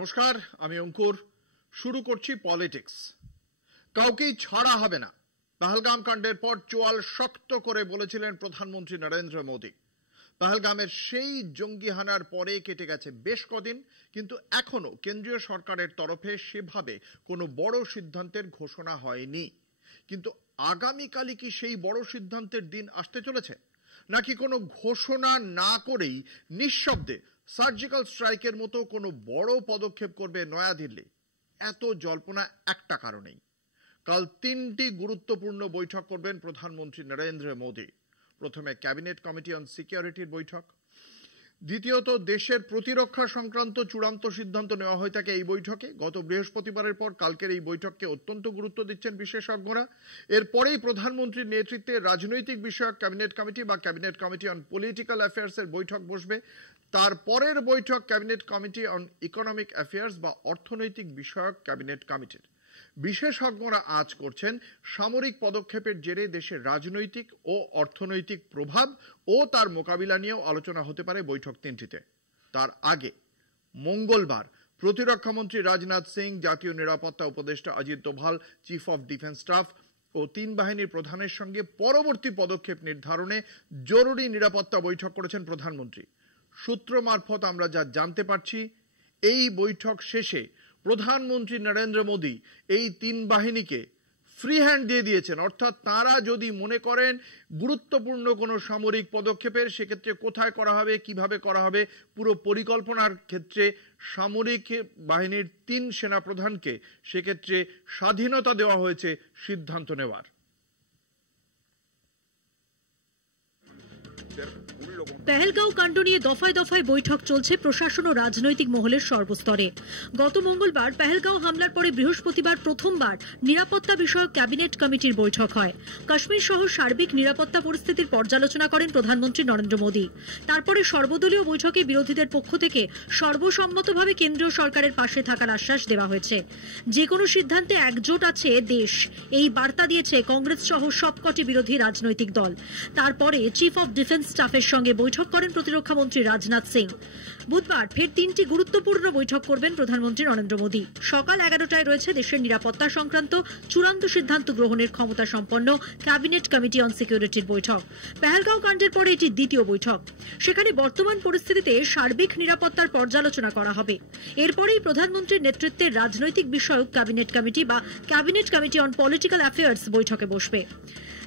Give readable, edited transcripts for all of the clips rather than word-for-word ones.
নমস্কার, আমি অঙ্কুর। শুরু করছি পলিটিক্স। কাউকেই ছাড়া হবে না, পহলগাম কাণ্ডের পর চোয়াল শক্ত করে বলেছিলেন প্রধানমন্ত্রী নরেন্দ্র মোদী। পহলগামের সেই জঙ্গি হানার পরে কেটে গেছে বেশ কদিন, কিন্তু এখনো কেন্দ্রীয় সরকারের তরফে সেভাবে কোনো বড় সিদ্ধান্তের ঘোষণা হয়নি। কিন্তু আগামীকালই কি সেই বড় সিদ্ধান্তের দিন আসতে চলেছে, নাকি কোনো ঘোষণা না করেই নিঃশব্দে সার্জিক্যাল স্ট্রাইকের মতো কোনো বড় পদক্ষেপ করবে নয়াদিল্লি? এত জল্পনা একটা কারণেই, কাল 3টি গুরুত্বপূর্ণ বৈঠক করবেন প্রধানমন্ত্রী নরেন্দ্র মোদী। প্রথমে ক্যাবিনেট কমিটি অন সিকিউরিটির বৈঠক, দ্বিতীয়ত দেশের প্রতিরক্ষা সংক্রান্ত চূড়ান্ত সিদ্ধান্ত নেওয়া হয়ে থাকে এই বৈঠকে। গত বৃহস্পতিবারের পর কালকের এই বৈঠককে অত্যন্ত গুরুত্ব দিচ্ছেন বিশেষজ্ঞরা। এরপরেই প্রধানমন্ত্রীর নেতৃত্বে রাজনৈতিক বিষয়ক ক্যাবিনেট কমিটি বা ক্যাবিনেট কমিটি অন পলিটিক্যাল অ্যাফেয়ার্সের বৈঠক বসবে। তারপরের বৈঠক cabinet committee on economic affairs বা অর্থনৈতিক বিষয়ক ক্যাবিনেট কমিটির। বিশেষজ্ঞরা আজ করছেন সামরিক পদক্ষেপের জেরে দেশের রাজনৈতিক ও অর্থনৈতিক প্রভাব ও তার মোকাবিলা নিয়েও আলোচনা হতে পারে বৈঠক 3টিতে। তার আগে মঙ্গলবার প্রতিরক্ষামন্ত্রী রাজনাথ সিং, জাতীয় নিরাপত্তা উপদেষ্টা Ajit Doval, chief of defence staff ও 3 বাহিনীর প্রধানের সঙ্গে পরবর্তী পদক্ষেপ নির্ধারণে জরুরি নিরাপত্তা বৈঠক করেছেন প্রধানমন্ত্রী। সূত্র মারফত আমরা যা জানতে পারছি, এই বৈঠক শেষে প্রধানমন্ত্রী নরেন্দ্র মোদী এই 3 বাহিনীকে ফ্রি হ্যান্ড দিয়ে দিয়েছেন। অর্থাৎ তারা যদি মনে করেন গুরুত্বপূর্ণ কোনো সামরিক পদক্ষেপের, সেক্ষেত্রে কোথায় করা হবে, কিভাবে করা হবে, পুরো পরিকল্পনার ক্ষেত্রে সামরিক বাহিনীর 3 সেনাপ্রধানকে সেক্ষেত্রে স্বাধীনতা দেওয়া হয়েছে সিদ্ধান্ত নেওয়ার। পেহেলগাঁও কাণ্ড নিয়ে দফায় দফায় বৈঠক চলছে প্রশাসন ও রাজনৈতিক মহলের সর্বস্তরে। গত মঙ্গলবার পেহেলগাঁও হামলার পরে বৃহস্পতিবার প্রথমবার নিরাপত্তা বিষয়ক ক্যাবিনেট কমিটির বৈঠক হয়। কাশ্মীর সহ সার্বিক নিরাপত্তা পরিস্থিতির পর্যালোচনা করেন প্রধানমন্ত্রী নরেন্দ্র মোদী। তারপরে সর্বদলীয় বৈঠকে বিরোধীদের পক্ষ থেকে সর্বসম্মতভাবে কেন্দ্রীয় সরকারের পাশে থাকার আশ্বাস দেওয়া হয়েছে। যে কোনো সিদ্ধান্তে একজোট আছে দেশ, এই বার্তা দিয়েছে কংগ্রেস সহ সবকটি বিরোধী রাজনৈতিক দল। তারপরে চিফ অফ ডিফেন্স স্টাফের সঙ্গে বৈঠক করেন প্রতিরক্ষামন্ত্রী রাজনাথ সিং। বুধবার ফের 3টি গুরুত্বপূর্ণ বৈঠক করবেন প্রধানমন্ত্রী নরেন্দ্র মোদী। সকাল 11টায় রয়েছে দেশের নিরাপত্তা সংক্রান্ত চূড়ান্ত সিদ্ধান্ত গ্রহণের ক্ষমতা সম্পন্ন ক্যাবিনেট কমিটি অন সিকিউরিটির বৈঠক। পেহেলগাঁও কাণ্ডের পরে এটি দ্বিতীয় বৈঠক। সেখানে বর্তমান পরিস্থিতিতে সার্বিক নিরাপত্তার পর্যালোচনা করা হবে। এরপরেই প্রধানমন্ত্রীর নেতৃত্বে রাজনৈতিক বিষয়ক ক্যাবিনেট কমিটি বা cabinet committee on political affairs বৈঠকে বসবে।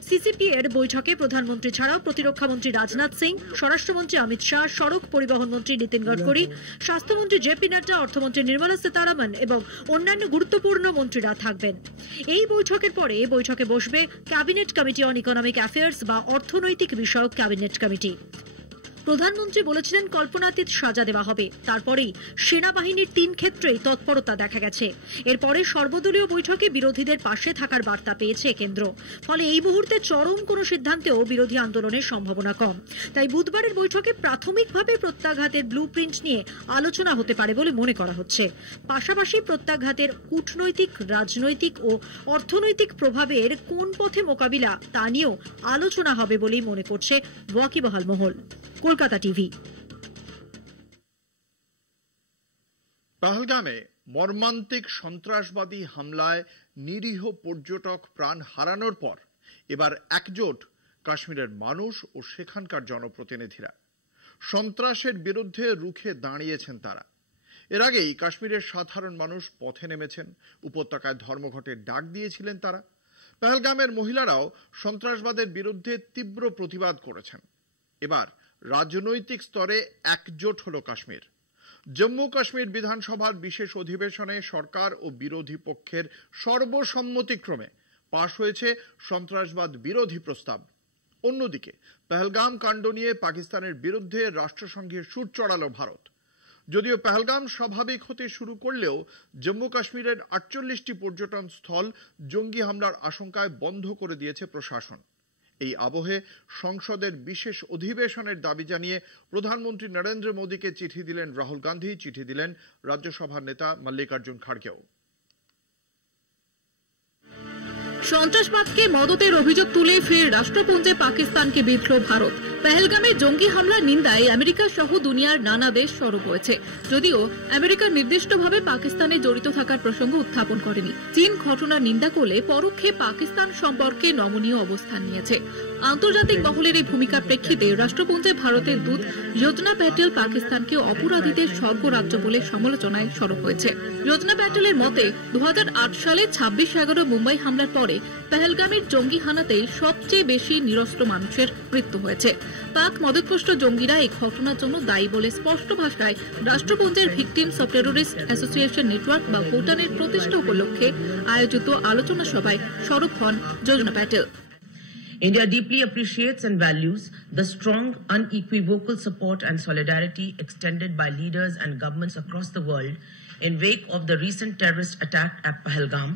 সিসিপি এর বৈঠকে প্রধানমন্ত্রী ছাড়াও প্রতিরক্ষামন্ত্রী রাজনাথ সিং, স্বরাষ্ট্রমন্ত্রী অমিত শাহ, সড়ক পরিবহন মন্ত্রী নীতিন গডকরি, স্বাস্থ্যমন্ত্রী জেপি নাড্ডা, অর্থমন্ত্রী নির্মলা সীতারামন এবং অন্যান্য গুরুত্বপূর্ণ মন্ত্রীরা থাকবেন। এই বৈঠকের পরে বৈঠকে বসবে cabinet committee on economic affairs বা অর্থনৈতিক বিষয়ক ক্যাবিনেট কমিটি। প্রধানমন্ত্রী বলেছিলেন কল্পনাতীত সাজা দেওয়া হবে। তারপরেই সেনাবাহিনীর 3 ক্ষেত্রেই তৎপরতা দেখা গেছে। এরপরে সর্বদলীয় বৈঠকে বিরোধীদের পাশে থাকার বার্তা পেয়েছে কেন্দ্র। ফলে এই মুহূর্তে চরম কোনো সিদ্ধান্তেও বিরোধী আন্দোলনের সম্ভাবনা কম। তাই বুধবারের বৈঠকে প্রাথমিকভাবে প্রত্যাঘাতের ব্লুপ্রিন্ট নিয়ে আলোচনা হতে পারে বলে মনে করা হচ্ছে। পাশাপাশি প্রত্যাঘাতের কূটনৈতিক, রাজনৈতিক ও অর্থনৈতিক প্রভাবের কোন পথে মোকাবিলা তা নিয়েও আলোচনা হবে বলেই মনে করছে ওয়াকিবহাল মহল। কলকাতা টিভি। পহলগামে মর্মান্তিক সন্ত্রাসবাদী হামলায় নিরীহ পর্যটক প্রাণ হারানোর পর এবার একজোট কাশ্মীরের মানুষ ও সেখানকার জনপ্রতিনিধিরা। সন্ত্রাসের বিরুদ্ধে রুখে দাঁড়িয়েছেন তারা। এর আগেই কাশ্মীরের সাধারণ মানুষ পথে নেমেছেন, উপত্যকায় ধর্মঘটের ডাক দিয়েছিলেন তারা। পহলগামের মহিলারাও সন্ত্রাসবাদের বিরুদ্ধে তীব্র প্রতিবাদ করেছেন। এবার রাজনৈতিক স্তরে একজোট হল কাশ্মীর। জম্মু কাশ্মীর বিধানসভার বিশেষ অধিবেশনে সরকার ও বিরোধী পক্ষের সর্বসম্মতিক্রমে পাশ হয়েছে সন্ত্রাসবাদ বিরোধী প্রস্তাব। অন্যদিকে পহলগাম কাণ্ড নিয়ে পাকিস্তানের বিরুদ্ধে রাষ্ট্রসংঘে সুর চড়ালো ভারত। যদিও পহলগাম স্বাভাবিক হতে শুরু করলেও জম্মু কাশ্মীরের 48টি পর্যটন স্থল জঙ্গি হামলার আশঙ্কায় বন্ধ করে দিয়েছে প্রশাসন। এই আবহে সংসদের বিশেষ অধিবেশনের দাবি জানিয়ে প্রধানমন্ত্রী নরেন্দ্র মোদীকে চিঠি দিলেন রাহুল গান্ধী, চিঠি দিলেন রাজ্যসভার নেতা মল্লিকার্জুন খাড়গেও। সন্ত্রাসবাদকে মদতের অভিযোগ তুলে ফের রাষ্ট্রপুঞ্জে পাকিস্তানকে বিঁধল ভারত। পেহেলগামে জঙ্গি হামলার নিন্দায় আমেরিকা সহ দুনিয়ার নানা দেশ সরব হয়েছে, যদিও আমেরিকা নির্দিষ্টভাবে পাকিস্তানে জড়িত থাকার প্রসঙ্গ উত্থাপন করেনি। চীন ঘটনার নিন্দা করলে পরোক্ষে পাকিস্তান সম্পর্কে নমনীয় অবস্থান নিয়েছে। আন্তর্জাতিক মহলের এই ভূমিকার প্রেক্ষিতে রাষ্ট্রপুঞ্জে ভারতের দূত যোজনা প্যাটেল পাকিস্তানকে অপরাধীদের স্বর্গরাজ্য বলে সমালোচনায় সরব হয়েছে। যোজনা প্যাটেলের মতে 2008 সালে 26/11 মুম্বাই হামলার পরে পেহেলগামের জঙ্গি হানাতেই সবচেয়ে বেশি নিরস্ত্র মানুষের মৃত্যু হয়েছে। পাক মদতপুষ্ট জঙ্গিরা এই ঘটনার জন্য দায়ী বলে স্পষ্ট ভাষায় রাষ্ট্রপুঞ্জের victims of terrorist association network বা ভুটানের প্রতিষ্ঠা উপলক্ষে আয়োজিত আলোচনা সভায় সরব হন যোজনা Patel. India deeply appreciates and values the strong, unequivocal support and solidarity extended by leaders and governments across the world in wake of the recent terrorist attack at Pahalgam,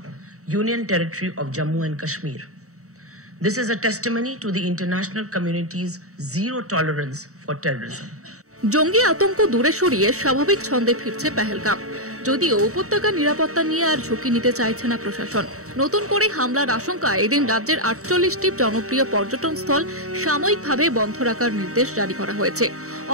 Union Territory of Jammu and Kashmir. This is a testimony to the international community's zero tolerance for terrorism. জঙ্গি আতঙ্ক দূরে সরিয়ে স্বাভাবিক ছন্দে ফিরছে পেহেলগাম, যদিও উপত্যকার নিরাপত্তা নিয়ে আর ঝুঁকি নিতে চাইছে না প্রশাসন। নতুন করে হামলার আশঙ্কায় এদিন রাজ্যের 48টি জনপ্রিয় পর্যটন স্থল সাময়িকভাবে বন্ধ রাখার নির্দেশ জারি করা হয়েছে।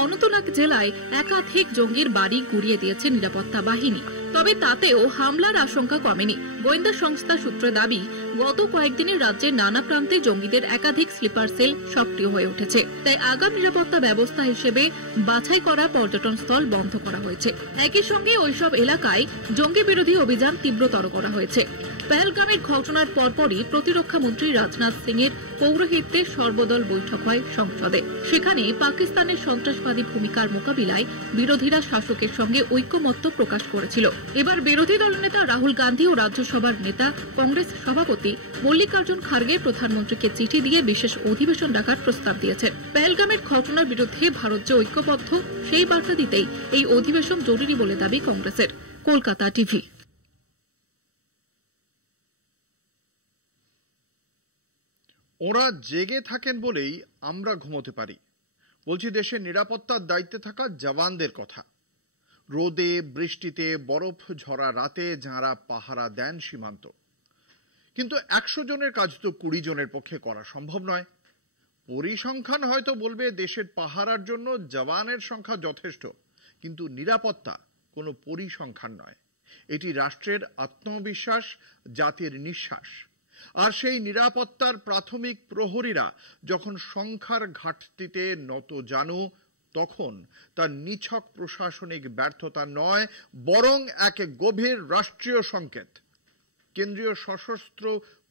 অনন্তনাগ জেলায় একাধিক জঙ্গির বাড়ি গুড়িয়ে দিয়েছে নিরাপত্তা বাহিনী, তবে তাতেও হামলার আশঙ্কা কমেনি। গোয়েন্দা সংস্থা সূত্রে দাবি, গত কয়েকদিনে রাজ্যের নানা প্রান্তে জঙ্গিদের একাধিক স্লিপার সেল সক্রিয় হয়ে উঠেছে, তাই আগাম নিরাপত্তা ব্যবস্থা হিসেবে বাছাই করা পর্যটন স্থল বন্ধ করা হয়েছে। একই সঙ্গে ওইসব এলাকায় জঙ্গি বিরোধী অভিযান তীব্রতর করা হয়েছে। পেহেলগামের ঘটনার পরপরই প্রতিরক্ষা মন্ত্রী রাজনাথ সিং এর পৌরোহিত্যে সর্বদল বৈঠক হয় সংসদে। সেখানে পাকিস্তানের সন্ত্রাসবাদী ভূমিকার মোকাবিলায় বিরোধীরা শাসকের সঙ্গে ঐকমত্য প্রকাশ করেছিল। এবার বিরোধী দলনেতা রাহুল গান্ধী ও রাজ্যসভার নেতা কংগ্রেস সভাপতি মল্লিকার্জুন খার্গে প্রধানমন্ত্রীকে চিঠি দিয়ে বিশেষ অধিবেশন ডাকার প্রস্তাব দিয়েছেন। পেহেলগামের ঘটনার বিরুদ্ধে ভারত যে ঐক্যবদ্ধ সেই বার্তা দিতেই এই অধিবেশন জরুরি বলে দাবি কংগ্রেসের। কলকাতা টিভি। ওরা জেগে থাকেন বলেই আমরা ঘুমোতে পারি, বলছি দেশের নিরাপত্তার দায়িত্বে থাকা জওয়ানদের কথা। রোদে বৃষ্টিতে বরফ ঝরা রাতে যাঁরা পাহারা দেন সীমান্ত, কিন্তু 100 জনের কাজ তো 20 জনের পক্ষে করা সম্ভব নয়। পরিসংখ্যান হয়তো বলবে দেশের পাহারার জন্য জওয়ানের সংখ্যা যথেষ্ট, কিন্তু নিরাপত্তা কোনো পরিসংখ্যান নয়। এটি রাষ্ট্রের আত্মবিশ্বাস, জাতির নিঃশ্বাস। আর সেই নিরাপত্তার প্রাথমিক প্রহরীরা যখন সংখ্যার ঘাটতিতে নতজানু, তখন তার নিছক প্রশাসনিক ব্যর্থতা নয়, বরং এক গভীর রাষ্ট্রীয় সংকেত। কেন্দ্রীয় সশস্ত্র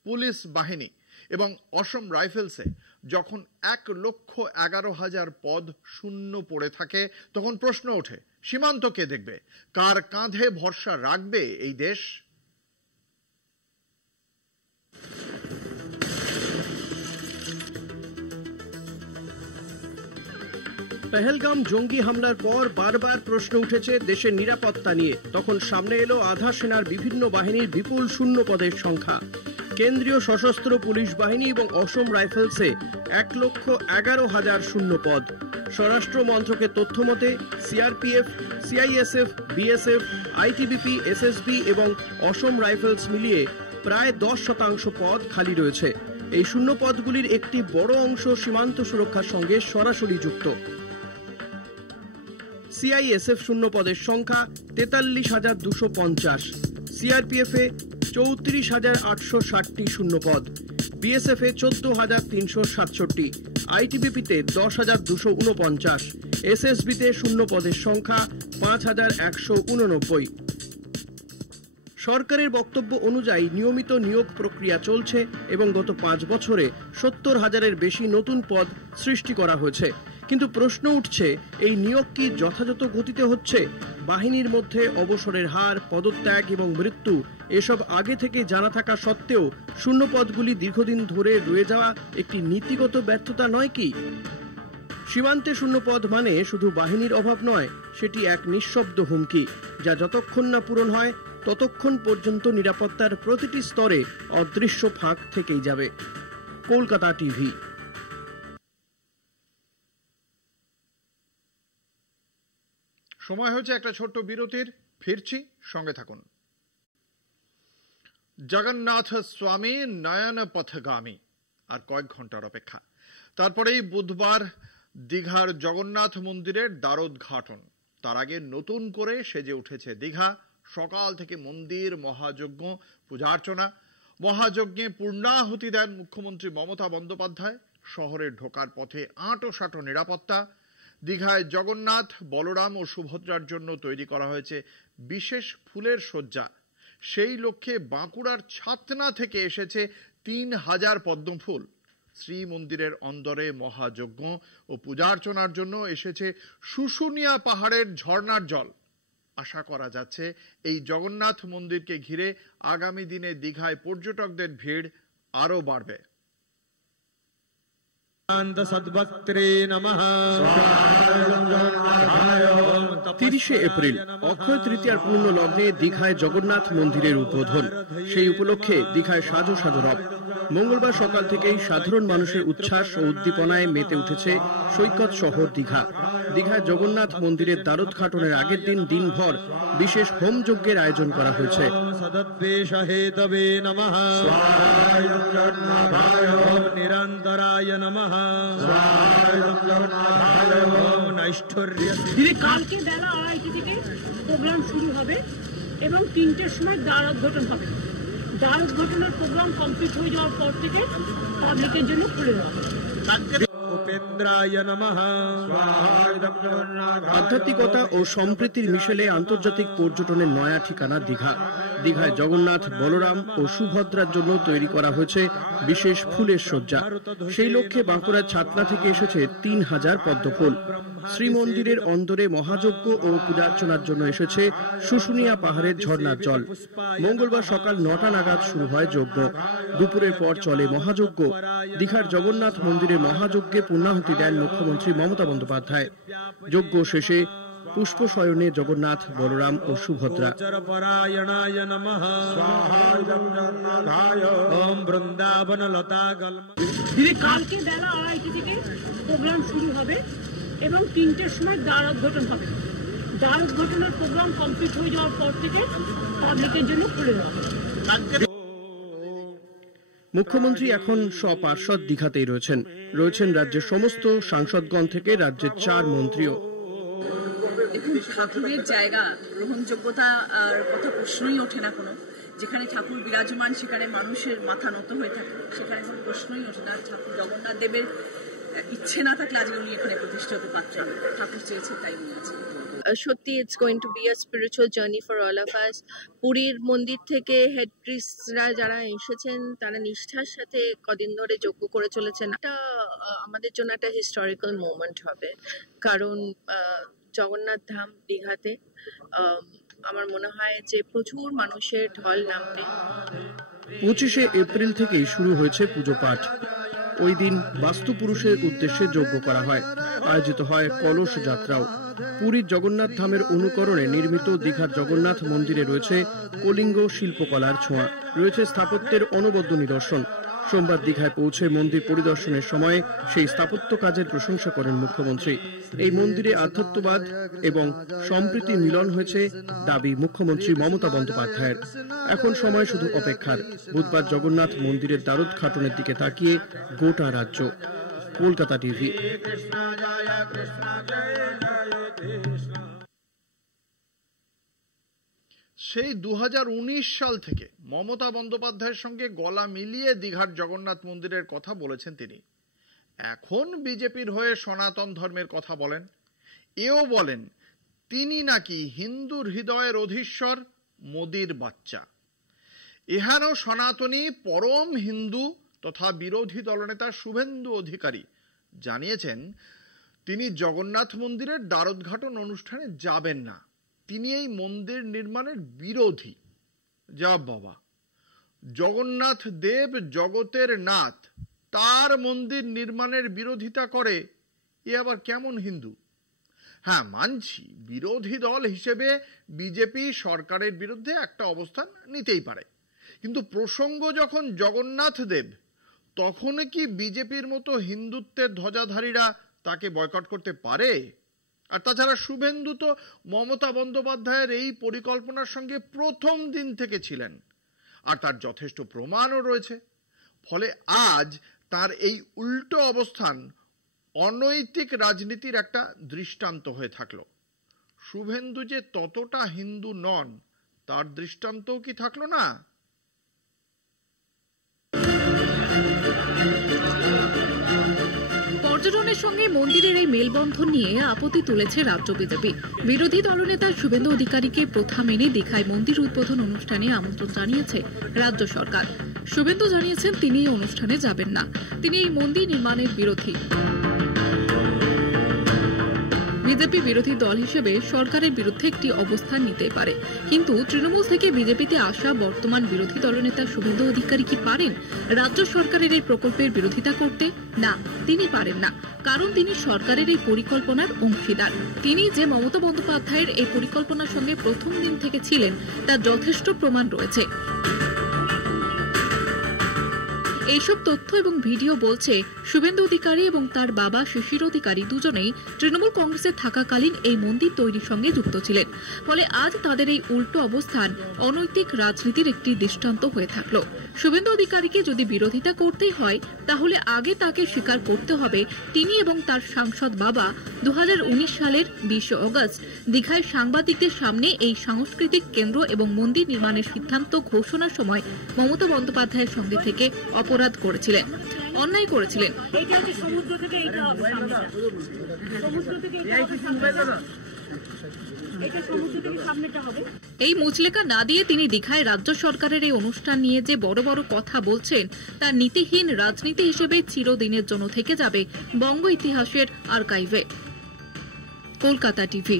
পুলিশ বাহিনী এবং অসম রাইফেলসে যখন 1,11,000 পদ শূন্য পড়ে থাকে, তখন প্রশ্ন ওঠে, সীমান্ত কে দেখবে? কার কাঁধে ভরসা রাখবে এই দেশ? পেহেলগাম জঙ্গি হামলার পর বারবার প্রশ্ন উঠেছে দেশের নিরাপত্তা নিয়ে। তখন সামনে এলো আধা সেনার বিভিন্ন বাহিনীর বিপুল শূন্য পদের সংখ্যা। কেন্দ্রীয় সশস্ত্র পুলিশ বাহিনী এবং অসম রাইফেলসে 1,11,000 শূন্য পদ। স্বরাষ্ট্র মন্ত্রকের তথ্য মতে CRPF, CISF, BSF, ITBP, SSB এবং অসম রাইফেলস মিলিয়ে প্রায় 10% পদ খালি রয়েছে। এই শূন্য পদগুলির একটি বড় অংশ সীমান্ত সুরক্ষার সঙ্গে সরাসরি যুক্ত। সিআইএসএফ শূন্য পদের সংখ্যা 43,250, সিআরপিএফে 34,860টি শূন্য পদ, বিএসএফে 14,367, আইটিবিপিতে 10,249, এসএসবিতে শূন্য পদের সংখ্যা 5,189। সরকারের বক্তব্য অনুযায়ী নিয়মিত নিয়োগ প্রক্রিয়া চলছে এবং গত 5 বছরে 70,000-এর বেশি নতুন পদ সৃষ্টি করা হয়েছে। কিন্তু প্রশ্ন উঠছে, এই নিয়োগ কি যথাযথ গতিতে হচ্ছে? বাহিনীর মধ্যে অবসরের হার, পদত্যাগ এবং মৃত্যু এসব আগে থেকে জানা থাকা সত্ত্বেও শূন্য পদগুলি দীর্ঘদিন ধরে রয়ে যাওয়া একটি নীতিগত ব্যর্থতা নয় কি? সীমান্তে শূন্য পদ মানে শুধু বাহিনীর অভাব নয়, সেটি এক নিঃশব্দ হুমকি, যা যতক্ষণ না পূরণ হয় ততক্ষণ পর্যন্ত নিরাপত্তার প্রতিটি স্তরে অদৃশ্য ফাঁক থেকেই যাবে। কলকাতা টিভি। সময় হচ্ছে একটা ছোট্ট বিরতির, ফিরছি, সঙ্গে থাকুন। জগন্নাথ স্বামী নয়ন পথগামী, আর কয়েক ঘন্টার অপেক্ষা। তারপরেই বুধবার দীঘার জগন্নাথ মন্দিরের দ্বারোদ্ঘাটন। তার আগে নতুন করে সেজে উঠেছে দীঘা। সকাল থেকে মন্দির, মহাযজ্ঞ, পূজার্চনা। মহাযজ্ঞে পূর্ণাহুতি দেন মুখ্যমন্ত্রী মমতা বন্দ্যোপাধ্যায়। শহরে ঢোকার পথে আঁটোসাঁটো নিরাপত্তা। দীঘায় জগন্নাথ, বলরাম ও সুভদ্রার জন্য তৈরি করা হয়েছে বিশেষ ফুলের সজ্জা। সেই লক্ষ্যে বাঁকুড়ার ছাতনা থেকে এসেছে 3000 পদ্মফুল। শ্রীমন্দিরের অন্দরে মহাযজ্ঞ ও পূজার্চনার জন্য এসেছে শুশুনিয়া পাহাড়ের ঝর্ণার জল। আশা করা যাচ্ছে এই জগন্নাথ মন্দিরকে ঘিরে আগামী দিনে দীঘায় পর্যটকদের ভিড় আরো বাড়বে। 30শে এপ্রিল অক্ষয় তৃতীয়ার পূর্ণ লগ্নে দীঘায় জগন্নাথ মন্দিরের উদ্বোধন। সেই উপলক্ষে দীঘায় সাজো সাজো রব। মঙ্গলবার সকাল থেকেই সাধারণ মানুষের উচ্ছ্বাস ও উদ্দীপনায় মেতে উঠেছে সৈকত শহর দীঘা। দীঘায় জগন্নাথ মন্দিরের দ্বারোদ্ঘাটনের আগের দিন দিনভর বিশেষ হোম যজ্ঞের আয়োজন করা হয়েছে। কালকে বেলা 2:30 থেকে প্রোগ্রাম শুরু হবে এবং 3টের সময় দ্বারোদ্ঘাটন হবে। দ্বারোদ্ঘাটনের প্রোগ্রাম কমপ্লিট হয়ে যাওয়ার পর থেকে পাবলিকের জন্য খুলে দেওয়া হবে। আধ্যাত্মিকতা ও সম্প্রীতির মিশেলে আন্তর্জাতিক পর্যটনের নয়া ঠিকানা দীঘা। দীঘায় জগন্নাথ, বলরাম ও সুভদ্রার জন্য তৈরি করা হয়েছে বিশেষ ফুলের সজ্জা। সেই লক্ষ্যে বাঁকুড়ার ছাতনা থেকে এসেছে 3000 পদ্মফুল। শ্রীমন্দিরের অন্দরে মহাযজ্ঞ ও পূজার্চনার জন্য এসেছে শুশুনিয়া পাহাড়ের ঝর্ণার জল। মঙ্গলবার সকাল 9টা নাগাদ শুরু হয় যজ্ঞ। দুপুরের পর চলে মহাযজ্ঞ। দীঘার জগন্নাথ মন্দিরে মহাযজ্ঞে পূর্ণাহুতি দেন মুখ্যমন্ত্রী মমতা বন্দ্যোপাধ্যায়। যজ্ঞ শেষে পুষ্প শয়নে জগন্নাথ, বলরাম ও সুভদ্রা। কালকে বেলা 2:30 থেকে প্রোগ্রাম শুরু হবে এবং 3টের সময় দ্বারোদ্ঘাটন হবে। দ্বারোদ্ঘাটনের প্রোগ্রাম কমপ্লিট হয়ে যাওয়ার পর থেকে পাবলিকের জন্য খুলে দেওয়া হবে। মুখ্যমন্ত্রী এখন সপার্ষদ দীঘাতেই রয়েছেন রাজ্যের সমস্ত সাংসদগণ থেকে রাজ্যের 4 মন্ত্রীও। দেখুন, ঠাকুরের জায়গা গ্রহণযোগ্যতা আর কথা প্রশ্নই ওঠে না কোনো। যেখানে ঠাকুর বিরাজমান সেখানে মানুষের মাথা নত হয়ে থাকে, সেখানে কোনো প্রশ্নই ওঠে না। ঠাকুর জগন্নাথ দেবের ইচ্ছে না থাকলে আজকে উনি এখানে প্রতিষ্ঠিত হতে পারতেন। ঠাকুর চেয়েছে তাই উনি আছেন। সত্যি it's going to be a spiritual journey for all of us. পুরীর মন্দির থেকে হেড প্রিস্টরা যারা এসেছেন তারা নিষ্ঠার সাথে কদিন ধরে যজ্ঞ করে চলেছেন। এটা আমাদের জন্য একটা হিস্টোরিক্যাল মোমেন্ট হবে, কারণ জগন্নাথ ধাম দীঘাতে আমার মনে হয় যে প্রচুর মানুষের ঢল নামবে। 25শে এপ্রিল থেকেই শুরু হয়েছে পুজো পাঠ। ওই দিন বাস্তু পুরুষের উদ্দেশ্যে যজ্ঞ করা হয়। আয়োজিত হয় কলস যাত্রাও। পুরীর জগন্নাথ ধামের অনুকরণে নির্মিত দীঘার জগন্নাথ মন্দিরে রয়েছে কলিঙ্গ শিল্পকলার ছোঁয়া, রয়েছে স্থাপত্যের অনবদ্য নিদর্শন। সোমবার দীঘায় পৌঁছে মন্দির পরিদর্শনের সময় সেই স্থাপত্য কাজের প্রশংসা করেন মুখ্যমন্ত্রী। এই মন্দিরে আধ্যাত্মবাদ এবং সম্প্রীতির মিলন হয়েছে দাবি মুখ্যমন্ত্রী মমতা বন্দ্যোপাধ্যায়ের। এখন সময় শুধু অপেক্ষার। বুধবার জগন্নাথ মন্দিরের দ্বারোদ্ঘাটনের দিকে তাকিয়ে গোটা রাজ্য। কলকাতা টিভি। সেই 2019 সাল থেকে মমতা বন্দ্যোপাধ্যায়ের সঙ্গে গলা মিলিয়ে দীঘার জগন্নাথ মন্দিরের কথা বলেছেন তিনি। এখন বিজেপির হয়ে সনাতন ধর্মের কথা বলেন। এও বলেন তিনি নাকি হিন্দুর হৃদয়ের অধীশ্বর, মোদির বাচ্চা। এহারও সনাতনী পরম হিন্দু তথা বিরোধী দলনেতা শুভেন্দু অধিকারী জানিয়েছেন তিনি জগন্নাথ মন্দিরের দ্বারোদ্ঘাটন অনুষ্ঠানে যাবেন না। তিনি এই মন্দির নির্মাণের বিরোধী। যা বাবা, জগন্নাথ দেব জগতের নাথ, তার মন্দির নির্মাণের বিরোধিতা করে এ আবার কেমন হিন্দু? হ্যাঁ, মানছি বিরোধী দল হিসেবে বিজেপি সরকারের বিরুদ্ধে একটা অবস্থান নিতেই পারে, কিন্তু প্রসঙ্গ যখন জগন্নাথ দেব, তখন কি বিজেপির মতো হিন্দুত্বের ধ্বজাধারীরা তাকে বয়কট করতে পারে? আর তাছাড়া শুভেন্দু তো মমতা বন্দ্যোপাধ্যায়ের এই পরিকল্পনার সঙ্গে প্রথম দিন থেকে ছিলেন, আর তার যথেষ্ট প্রমাণও রয়েছে। ফলে আজ তার এই উল্টো অবস্থান অনৈতিক রাজনীতির একটা দৃষ্টান্ত হয়ে থাকলো। শুভেন্দু যে ততটা হিন্দু নন তার দৃষ্টান্তও কি থাকলো না? পর্যটনের সঙ্গে মন্দিরের এই মেলবন্ধন নিয়ে আপত্তি তুলেছে রাজ্য বিজেপি। বিরোধী দলনেতা শুভেন্দু অধিকারীকে প্রথা মেনে দীঘায় মন্দির উদ্বোধন অনুষ্ঠানে আমন্ত্রণ জানিয়েছে রাজ্য সরকার। শুভেন্দু জানিয়েছেন তিনি এই অনুষ্ঠানে যাবেন না, তিনি এই মন্দির নির্মাণের বিরোধী। বিজেপি বিরোধী দল হিসেবে সরকারের বিরুদ্ধে একটি অবস্থান নিতে পারে, কিন্তু তৃণমূল থেকে বিজেপিতে আসা বর্তমান বিরোধী দলনেতা শুভেন্দু অধিকারী কি পারেন রাজ্য সরকারের এই প্রকল্পের বিরোধিতা করতে? না, তিনি পারেন না, কারণ তিনি সরকারের এই পরিকল্পনার অংশীদার। তিনি যে মমতা বন্দ্যোপাধ্যায়ের এই পরিকল্পনার সঙ্গে প্রথম দিন থেকে ছিলেন তার যথেষ্ট প্রমাণ রয়েছে। এইসব তথ্য এবং ভিডিও বলছে শুভেন্দু অধিকারী এবং তার বাবা শিশির অধিকারী দুজনেই তৃণমূল কংগ্রেসে থাকাকালীন এই মন্দির তৈরির সঙ্গে যুক্ত ছিলেন। ফলে আজ তাদের এই উল্টো অবস্থান অনৈতিক রাজনীতির একটি দৃষ্টান্ত হয়ে থাকলো। শুভেন্দু অধিকারীকে যদি বিরোধিতা করতেই হয় তাহলে আগে তাকে স্বীকার করতে হবে তিনি এবং তার সাংসদ বাবা 2019 সালের 20 অগস্ট দীঘায় সাংবাদিকদের সামনে এই সাংস্কৃতিক কেন্দ্র এবং মন্দির নির্মাণের সিদ্ধান্ত ঘোষণার সময় মমতা বন্দ্যোপাধ্যায়ের সঙ্গে থেকে অপরাধ করেছিলেন, অন্যায় করেছিলেন। এই মুচলেকা না দিয়ে তিনি দীঘায় রাজ্য সরকারের এই অনুষ্ঠান নিয়ে যে বড় বড় কথা বলছেন তা নীতিহীন রাজনীতি হিসেবে চিরদিনের জন্য থেকে যাবে বঙ্গ ইতিহাসের আর্কাইভে। কলকাতা টিভি।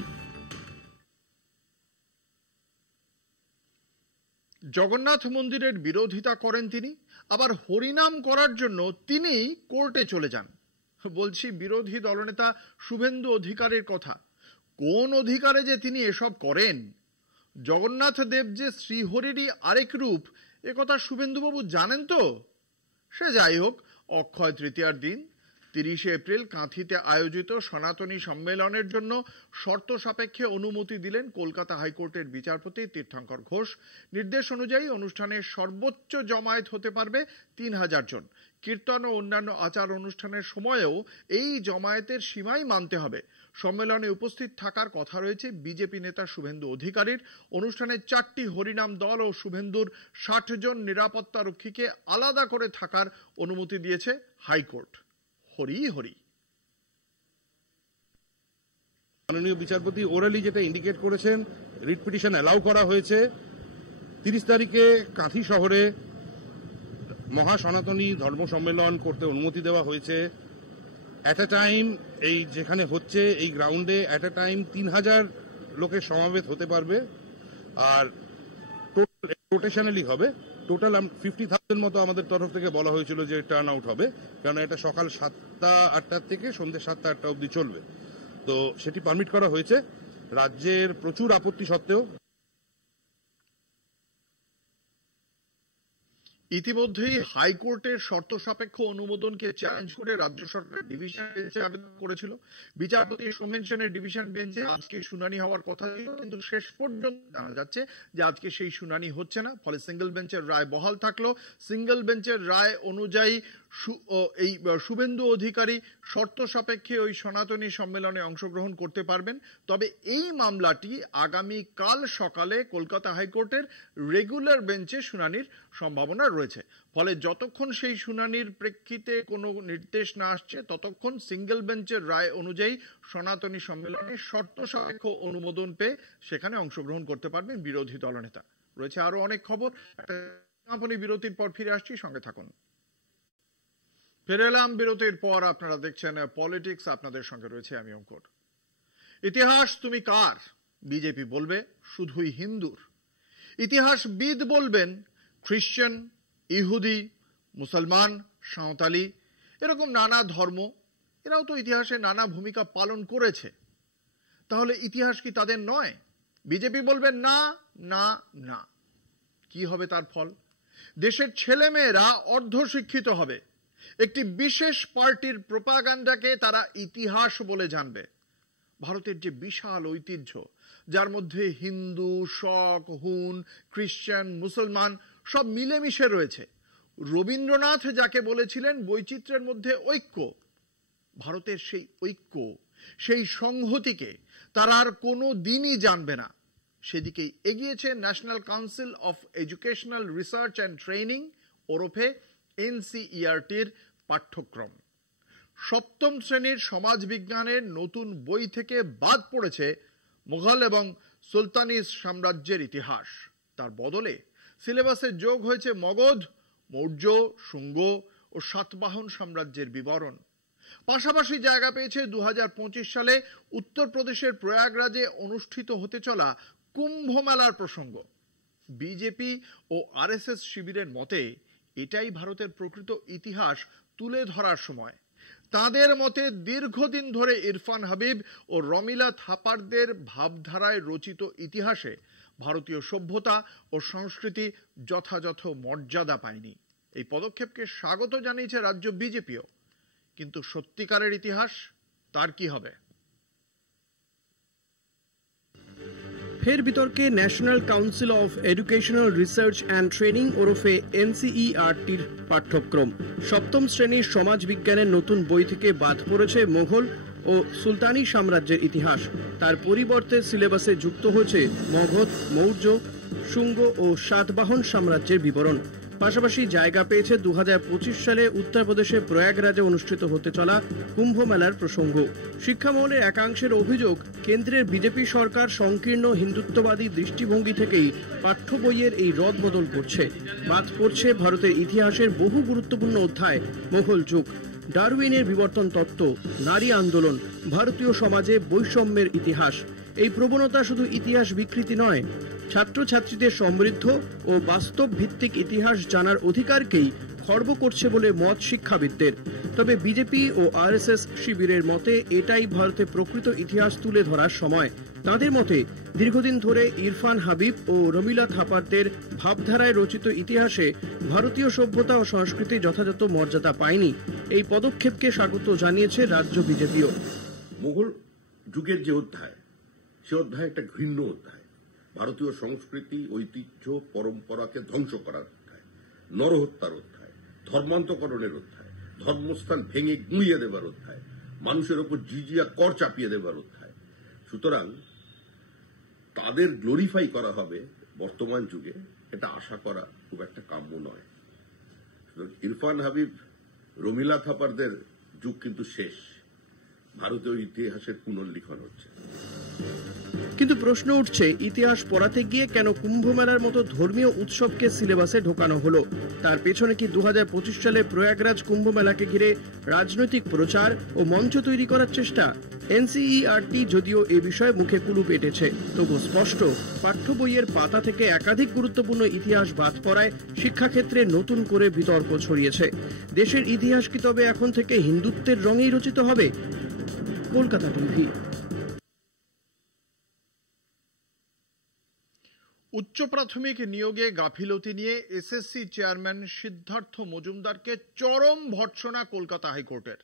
জগন্নাথ মন্দিরের বিরোধিতা করেন তিনি, আবার হরিনাম করার জন্য তিনি কোর্টে চলে যান। বলছি বিরোধী দলনেতা শুভেন্দু অধিকারীর কথা। কোন অধিকারে যে তিনি এসব করেন? জগন্নাথ দেব যে শ্রীহরিরই আরেক রূপ একথা শুভেন্দুবাবু জানেন তো? সে যাই হোক, অক্ষয় তৃতীয়ার দিন 30 এপ্রিল কাঁথিতে আয়োজিত সনাতনী সম্মেলনের জন্য শর্ত সাপেক্ষে অনুমতি দিলেন কলকাতা হাইকোর্টের বিচারপতি তীর্থঙ্কর ঘোষ। নির্দেশ অনুযায়ী অনুষ্ঠানের সর্বোচ্চ জমায়েত হতে পারবে 3000 জন। কীর্তন ও অন্যান্য আচার অনুষ্ঠানের সময়েও এই জমায়েতের সীমাই মানতে হবে। সম্মেলনে উপস্থিত থাকার কথা রয়েছে বিজেপি নেতা শুভেন্দু অধিকারীর। অনুষ্ঠানে 4টি হরিনাম দল ও শুভেন্দুর 60 জন নিরাপত্তারক্ষীকে আলাদা করে থাকার অনুমতি দিয়েছে হাইকোর্ট। হরি হরি। মাননীয় বিচারপতি ওরালি যেটা ইন্ডিকেট করেছেন, রিট পিটিশন অ্যালাউ করা হয়েছে। 30 তারিখে কাঁথি শহরে মহা সনাতনী ধর্ম সম্মেলন করতে অনুমতি দেওয়া হয়েছে। অ্যাট এ টাইম এই যেখানে হচ্ছে এই গ্রাউন্ডে অ্যাট এ টাইম 3000 লোকের সমাবেত হতে পারবে, আর টোটাল রোটেশনালি হবে। টোটাল 50,000 মতো আমাদের তরফ থেকে বলা হয়েছিল যে টার্ন আউট হবে, কারণ এটা সকাল 7টা-8টা থেকে সন্ধ্যে 7টা-8টা অবধি চলবে। তো সেটি পারমিট করা হয়েছে রাজ্যের প্রচুর আপত্তি সত্ত্বেও। ইতিমধ্যেই হাইকোর্টের শর্ত সাপেক্ষ অনুমোদনকে চ্যালেঞ্জ করে রাজ্য সরকার ডিভিশন বেঞ্চে আবেদন করেছিল। বিচারপতি সোমেন সেনের ডিভিশন বেঞ্চে আজকে শুনানি হওয়ার কথা ছিল, কিন্তু শেষ পর্যন্ত জানা যাচ্ছে যে আজকে সেই শুনানি হচ্ছে না। ফলে সিঙ্গেল বেঞ্চের রায় বহাল থাকলো। সিঙ্গেল বেঞ্চের রায় অনুযায়ী এই শুভেন্দু অধিকারী শর্ত সাপেক্ষে ওই সনাতনী সম্মেলনে অংশগ্রহণ করতে পারবেন। তবে এই মামলাটি আগামীকাল সকালে কলকাতা হাইকোর্টের রেগুলার বেঞ্চে শুনানির সম্ভাবনা রয়েছে। ফলে যতক্ষণ সেই শুনানির প্রেক্ষিতে কোনো নির্দেশ না আসছে ততক্ষণ সিঙ্গেল বেঞ্চের রায় অনুযায়ী সনাতনী সম্মেলনে শর্ত সাপেক্ষ অনুমোদন পেয়ে সেখানে অংশগ্রহণ করতে পারবেন বিরোধী দলনেতা। রয়েছে আরো অনেক খবর। আপনি বিরতির পর ফিরে আসছি, সঙ্গে থাকুন। ফিরে এলাম বিরতির পর। আপনারা দেখছেন পলিটিক্স, আপনাদের সঙ্গে রয়েছে আমি অঙ্কুর। ইতিহাস তুমি কার? বিজেপি বলবে শুধুই হিন্দুর। ইতিহাসবিদ বলবেন খ্রিস্টান, ইহুদি, মুসলমান, সাঁওতালি, এরকম নানা ধর্ম, এরাও তো ইতিহাসে নানা ভূমিকা পালন করেছে। তাহলে ইতিহাস কি তাদের নয়? বিজেপি বলবেন না না না। কি হবে তার ফল? দেশের ছেলেমেয়েরা অর্ধশিক্ষিত হবে। একটি বিশেষ পার্টির প্রোপাগান্ডাকে তারা ইতিহাস বলে জানবে। ভারতের যে বিশাল ঐতিহ্য, যার মধ্যে হিন্দু, শক, হুন, খ্রিস্টান, মুসলমান সব মিলেমিশে রয়েছে। রবীন্দ্রনাথ যাকে বলেছিলেন বৈচিত্র্যের মধ্যে ঐক্য, ভারতের সেই ঐক্য, সেই সংহতিকে তারা আর কোনো দিনই জানবে না। সেদিকেই এগিয়েছে national council of educational research and training ওরফে NCERT-র পাঠ্যক্রম। সপ্তম শ্রেণীর সমাজবিজ্ঞানের নতুন বই থেকে বাদ পড়েছে মুঘল এবং সুলতানি সাম্রাজ্যের ইতিহাস। তার বদলে সিলেবাসে যোগ হয়েছে মগধ, মৌর্য, শুঙ্গ ও সাতবাহন সাম্রাজ্যের বিবরণ। পাশাপাশি জায়গা পেয়েছে 2025 সালে উত্তরপ্রদেশের প্রয়াগরাজে অনুষ্ঠিত হতে চলা কুম্ভ মেলার প্রসঙ্গ। বিজেপি ও RSS শিবিরের মতে এটাই ভারতের প্রকৃত ইতিহাস তুলে ধরার সময়। তাদের মতে দীর্ঘদিন ধরে ইরফান হাবিব ও রমিলা থাপারদের ভাবধারায় রচিত ইতিহাসে ভারতীয় সভ্যতা ও সংস্কৃতি যথাযথ মর্যাদা পায়নি। এই পদক্ষেপকে স্বাগত জানিয়েছে রাজ্য বিজেপিও। কিন্তু সত্যিকারের ইতিহাস তার কি হবে? ফের বিতর্কে national council of educational research and training ওরফে NCERT-র পাঠ্যক্রম। সপ্তম শ্রেণীর সমাজবিজ্ঞানের নতুন বই থেকে বাদ পড়েছে মোগল ও সুলতানি সাম্রাজ্যের ইতিহাস। তার পরিবর্তে সিলেবাসে যুক্ত হয়েছে মগধ, মৌর্য, শুঙ্গ ও সাতবাহন সাম্রাজ্যের বিবরণ। পাশাপাশি জায়গা পেয়েছে 2025 সালে উত্তরপ্রদেশে প্রয়াগরাজে অনুষ্ঠিত হতে চলা কুম্ভ মেলার প্রসঙ্গ। শিক্ষামহলের একাংশের অভিযোগ, কেন্দ্রের বিজেপি সরকার সংকীর্ণ হিন্দুত্ববাদী দৃষ্টিভঙ্গি থেকেই পাঠ্য বইয়ের এই রদবদল করছে। বাদ পড়ছে ভারতের ইতিহাসের বহু গুরুত্বপূর্ণ অধ্যায়, মোগল যুগ, ডারউইনের বিবর্তন তত্ত্ব, নারী আন্দোলন, ভারতীয় সমাজে বৈষম্যের ইতিহাস। এই প্রবণতা শুধু ইতিহাস বিকৃতি নয়, ছাত্রছাত্রীদের সমৃদ্ধ ও বাস্তব ভিত্তিক ইতিহাস জানার অধিকারকেই খর্ব করছে বলে মত শিক্ষাবিদদের। তবে বিজেপি ও RSS শিবিরের মতে এটাই ভারতের প্রকৃত ইতিহাস তুলে ধরার সময়। তাদের মতে দীর্ঘদিন ধরে ইরফান হাবিব ও রমিলা থাপারদের ভাবধারায় রচিত ইতিহাসে ভারতীয় সভ্যতা ও সংস্কৃতি যথাযথ মর্যাদা পায়নি। এই পদক্ষেপকে স্বাগত জানিয়েছে রাজ্য বিজেপিও। মুঘল যুগের যে অধ্যায়, সে অধ্যায় একটা ঘৃণ্য অধ্যায়। ভারতীয় সংস্কৃতি, ঐতিহ্য, পরম্পরাকে ধ্বংস করার অধ্যায়, নরহত্যার অধ্যায়, ধর্মান্তকরণের অধ্যায়, ধর্মস্থান ভেঙে গুঁড়িয়ে দেবার অধ্যায়, মানুষের ওপর জিজিয়া কর চাপিয়ে দেবার অধ্যায়। সুতরাং তাদের গ্লোরিফাই করা হবে বর্তমান যুগে, এটা আশা করা খুব একটা কাম্য নয়। ইরফান হাবিব, রমিলা থাপারদের যুগ কিন্তু শেষ। ভারতীয় ইতিহাসের পুনর্লিখন হচ্ছে। কিন্তু প্রশ্ন উঠছে, ইতিহাস পড়াতে গিয়ে কেন কুম্ভ মেলার মতো ধর্মীয় উৎসবকে সিলেবাসে ঢোকানো হলো? তার পেছনে কি 2025 সালে প্রয়াগরাজ কুম্ভ মেলাকে ঘিরে রাজনৈতিক প্রচার ও মঞ্চ তৈরি করার চেষ্টা? NCERT যদিও এ বিষয়ে মুখে কুলুপ এঁটেছে, তবু স্পষ্ট পাঠ্য বইয়ের পাতা থেকে একাধিক গুরুত্বপূর্ণ ইতিহাস বাদ পড়ায় শিক্ষাক্ষেত্রে নতুন করে বিতর্ক ছড়িয়েছে। দেশের ইতিহাস কি তবে এখন থেকে হিন্দুত্বের রঙেই রচিত হবে? কলকাতা টিভি। উচ্চ প্রাথমিক নিয়োগে গাফিলতি নিয়ে SSC চেয়ারম্যান সিদ্ধার্থ মজুমদারকে চরম ভর্ৎসনা কলকাতা হাইকোর্টের।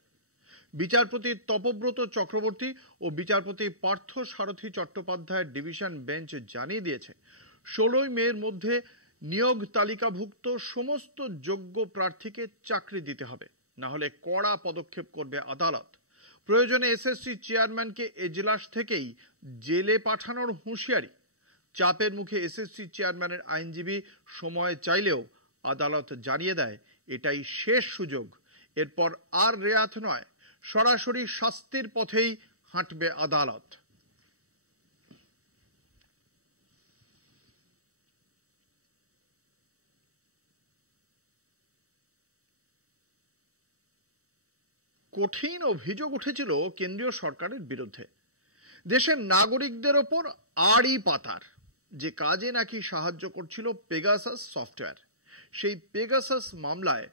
বিচারপতি তপব্রত চক্রবর্তী ও বিচারপতি পার্থ সারথী চট্টোপাধ্যায়ের ডিভিশন বেঞ্চ জানিয়ে দিয়েছে 16 মের মধ্যে নিয়োগ তালিকাভুক্ত সমস্ত যোগ্য প্রার্থীকে চাকরি দিতে হবে, না হলে কড়া পদক্ষেপ করবে আদালত। প্রয়োজনে SSC চেয়ারম্যানকে এজলাস থেকেই জেলে পাঠানোর হুঁশিয়ারি। চাপের মুখে SSC চেয়ারম্যানের আইনজীবী সময় চাইলেও আদালত জানিয়ে দেয় এটাই শেষ সুযোগ, এরপর আর রেয়াত নয়, সরাসরি শাস্তির পথেই হাঁটবে আদালত। কঠিন অভিযোগ উঠেছিল কেন্দ্রীয় সরকারের বিরুদ্ধে দেশের নাগরিকদের ওপর আড়ি পাতার, যে কাজে নাকি সাহায্য করছিল পেগাসাস সফটওয়্যার। সেই পেগাসাস মামলায়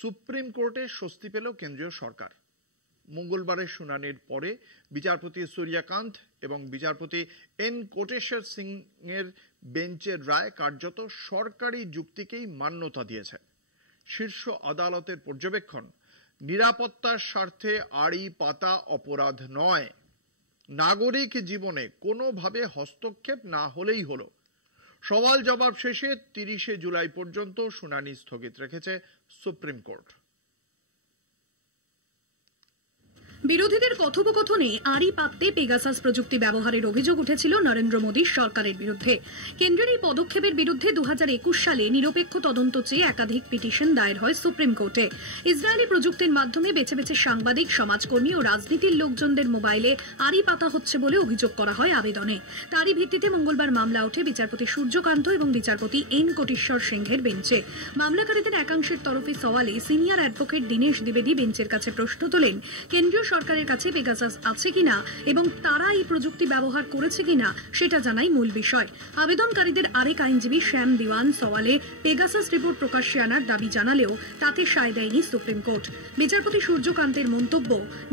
সুপ্রিম কোর্টে স্বস্তি পেল কেন্দ্রীয় সরকার। মঙ্গলবারের শুনানির পরে বিচারপতি সূর্যকান্ত এবং বিচারপতি N কোটেশ্বর সিং এর বেঞ্চের রায় কার্যত সরকারি যুক্তিকেই মান্যতা দিয়েছে। শীর্ষ আদালতের পর্যবেক্ষণ, নিরাপত্তার স্বার্থে আড়ি পাতা অপরাধ নয়, নাগরিক জীবনে কোনোভাবে হস্তক্ষেপ না হলেই হলো। সওয়াল জবাব শেষে 30 জুলাই পর্যন্ত শুনানি স্থগিত রেখেছে সুপ্রিম কোর্ট। বিরোধীদের কথোপকথনে আড়ি পাততে পেগাসাস প্রযুক্তি ব্যবহারের অভিযোগ উঠেছিল নরেন্দ্র মোদীর সরকারের বিরুদ্ধে। কেন্দ্রের এই পদক্ষেপের বিরুদ্ধে 2021 সালে নিরপেক্ষ তদন্ত চেয়ে একাধিক পিটিশন দায়ের হয় সুপ্রিম কোর্টে। ইসরায়েলি প্রযুক্তির মাধ্যমে বেছে বেছে সাংবাদিক, সমাজকর্মী ও রাজনীতির লোকজনদের মোবাইলে আড়ি পাতা হচ্ছে বলে অভিযোগ করা হয় আবেদনে। তারই ভিত্তিতে মঙ্গলবার মামলা ওঠে বিচারপতি সূর্যকান্ত এবং বিচারপতি এন কোটেশ্বর সিংহের বেঞ্চে। মামলাকারীদের একাংশের তরফে সওয়ালে সিনিয়র অ্যাডভোকেট দীনেশ দ্বিবেদী বেঞ্চের কাছে প্রশ্ন তোলেন, কেন্দ্রীয় সরকারের কাছে পেগাসাস আছে কিনা এবং তারা এই প্রযুক্তি ব্যবহার করেছে কিনা সেটা জানাই মূল বিষয়। আবেদনকারীদের আরেক আইনজীবী শ্যাম দিওয়ান সওয়ালে পেগাসাস রিপোর্ট প্রকাশ্যে আনার দাবি জানালেও তাতে সায় দেয়নি সুপ্রিম কোর্ট। বিচারপতি সূর্যকান্তের মন্তব্য,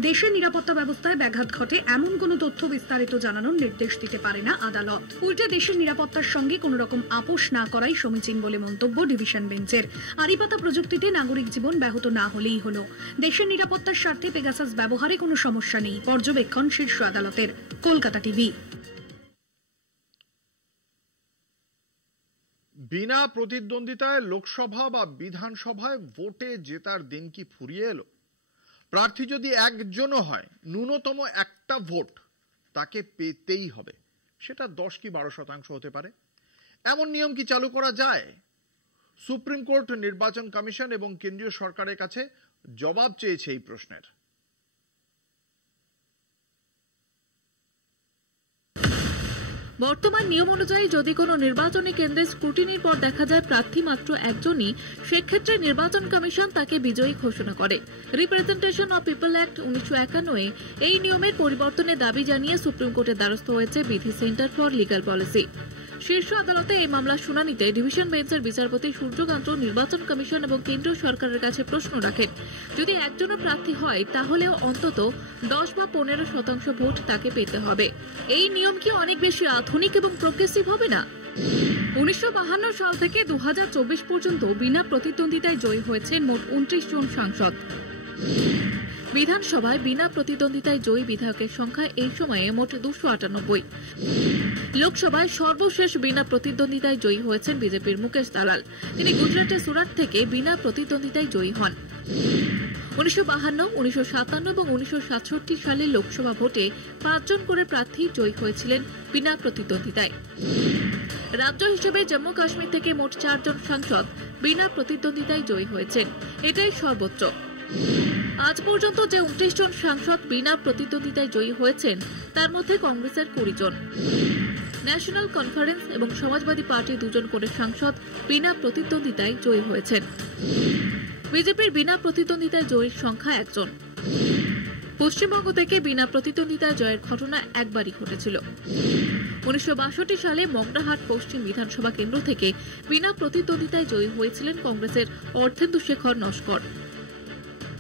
দেশের নিরাপত্তা ব্যবস্থায় ব্যাঘাত ঘটে এমন কোনো তথ্য বিস্তারিত জানানোর নির্দেশ দিতে পারে না আদালত। উল্টে দেশের নিরাপত্তার সঙ্গে কোনো রকম আপোষ না করাই সমীচীন বলে মন্তব্য ডিভিশন বেঞ্চের। আড়িপাতা প্রযুক্তিতে নাগরিক জীবন ব্যাহত না হলেই হলো। দেশের নিরাপত্তার স্বার্থে পেগাসাস ব্যবহারে কোনো সমস্যা নেই, পর্যবেক্ষণ শীর্ষ আদালতের। কলকাতা টিভি। বিনা প্রতিদ্বন্দ্বিতায় লোকসভা বা বিধানসভায় ভোটে জেতার দিন কি ফুরিয়ে এলো? প্রার্থী যদি একজনও হয়, ন্যূনতম একটা ভোট তাকে পেতেই হবে। সেটা 10 কি 12% হতে পারে। এমন নিয়ম কি চালু করা যায়? সুপ্রিম কোর্ট, নির্বাচন কমিশন এবং কেন্দ্রীয় সরকারের কাছে জবাব চেয়েছে এই প্রশ্নের। বর্তমান নিয়ম অনুযায়ী যদি কোনো নির্বাচনী কেন্দ্রে স্ক্রুটিনির পর দেখা যায় প্রার্থী মাত্র একজনই, সেক্ষেত্রে নির্বাচন কমিশন তাকে বিজয়ী ঘোষণা করে। রিপ্রেজেন্টেশন অফ পিপল অ্যাক্ট 1951 এই নিয়মের পরিবর্তনের দাবি জানিয়ে সুপ্রিম কোর্টের দ্বারস্থ হয়েছে বিধি সেন্টার ফর লিগ্যাল পলিসি। শীর্ষ আদালতে এই মামলার শুনানিতে ডিভিশন বেঞ্চের বিচারপতি সূর্যকান্ত নির্বাচন কমিশন এবং কেন্দ্রীয় সরকারের কাছে প্রশ্ন রাখেন, যদি একজনও প্রার্থী হয় তাহলেও অন্তত 10 বা 15% ভোট তাকে পেতে হবে। এই নিয়ম কি অনেক বেশি আধুনিক এবং প্রোগ্রেসিভ হবে না? 1952 সাল থেকে 2024 পর্যন্ত বিনা প্রতিদ্বন্দ্বিতায় জয়ী হয়েছেন মোট 29 জন সাংসদ। বিধানসভায় বিনা প্রতিদ্বন্দ্বিতায় জয়ী বিধায়কের সংখ্যা এই সময়ে মোট 298। লোকসভায় সর্বশেষ বিনা প্রতিদ্বন্দ্বিতায় জয়ী হয়েছেন বিজেপির মুকেশ দালাল। তিনি গুজরাটের সুরাট থেকে বিনা প্রতিদ্বন্দ্বিতায় জয়ী হন। 1952, 1957 এবং 1967 সালের লোকসভা ভোটে 5 জন করে প্রার্থী জয়ী হয়েছিলেন বিনা প্রতিদ্বন্দ্বিতায়। রাজ্য হিসেবে জম্মু কাশ্মীর থেকে মোট 4 জন সাংসদ বিনা প্রতিদ্বন্দ্বিতায় জয়ী হয়েছেন, এটাই সর্বোচ্চ। আজ পর্যন্ত যে 29 জন সাংসদ বিনা প্রতিদ্বন্দ্বিতায় জয়ী হয়েছেন তার মধ্যে কংগ্রেসের 20 জন, ন্যাশনাল কনফারেন্স এবং সমাজবাদী পার্টি 2 জন করে সাংসদ বিনা প্রতিদ্বন্দ্বিতায় জয়ী হয়েছেন। বিজেপির বিনা প্রতিদ্বন্দ্বিতায় জয়ীর সংখ্যা 1 জন। পশ্চিমবঙ্গ থেকে বিনা প্রতিদ্বন্দ্বিতায় জয়ের ঘটনা একবারই ঘটেছিল। 1962 সালে মগরাহাট পশ্চিম বিধানসভা কেন্দ্র থেকে বিনা প্রতিদ্বন্দ্বিতায় জয়ী হয়েছিলেন কংগ্রেসের অর্ধেন্দু শেখর নস্কর।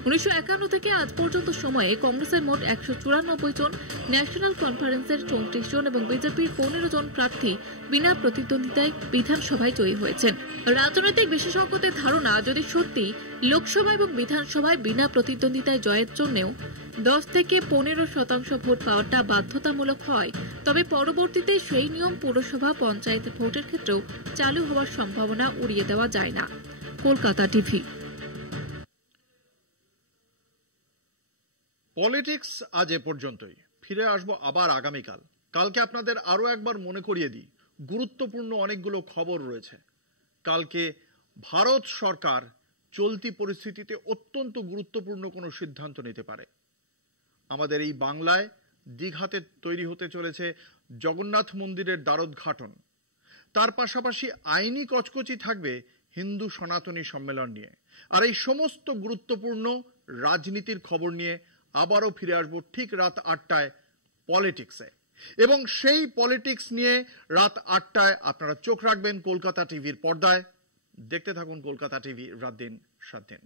1951 থেকে আজ পর্যন্ত সময়ে কংগ্রেসের মোট 194 জন, ন্যাশনাল কনফারেন্সের 34 জন এবং বিজেপির 15 জন প্রার্থী বিনা প্রতিদ্বন্দ্বিতায় বিধানসভায় জয়ী হয়েছেন। রাজনৈতিক বিশেষজ্ঞদের ধারণা, যদি সত্যি লোকসভা এবং বিধানসভায় বিনা প্রতিদ্বন্দ্বিতায় জয়ের জন্যও 10 থেকে 15% ভোট পাওয়াটা বাধ্যতামূলক হয়, তবে পরবর্তীতে সেই নিয়ম পুরসভা, পঞ্চায়েত ভোটের ক্ষেত্রেও চালু হওয়ার সম্ভাবনা উড়িয়ে দেওয়া যায় না। কলকাতা টিভি। পলিটিক্স আজ এ পর্যন্তই। ফিরে আসবো আবার আগামীকাল। কালকে আপনাদের আরো একবার মনে করিয়ে দিই, গুরুত্বপূর্ণ অনেকগুলো খবর রয়েছে। কালকে ভারত সরকার চলতি পরিস্থিতিতে অত্যন্ত গুরুত্বপূর্ণ কোনো সিদ্ধান্ত নিতে পারে। আমাদের এই বাংলায় দীঘাতে তৈরি হতে চলেছে জগন্নাথ মন্দিরের দ্বারোদ্ঘাটন। তার পাশাপাশি আইনি কচকচি থাকবে হিন্দু সনাতনী সম্মেলন নিয়ে। আর এই সমস্ত গুরুত্বপূর্ণ রাজনীতির খবর নিয়ে আবারও ফিরে আসবো ঠিক রাত 8টায় পলিটিক্সে। এবং সেই পলিটিক্স নিয়ে রাত 8টায় আপনারা চোখ রাখবেন কলকাতা টিভির পর্দায়। দেখতে থাকুন কলকাতা টিভি, রাত দিন 7 দিন।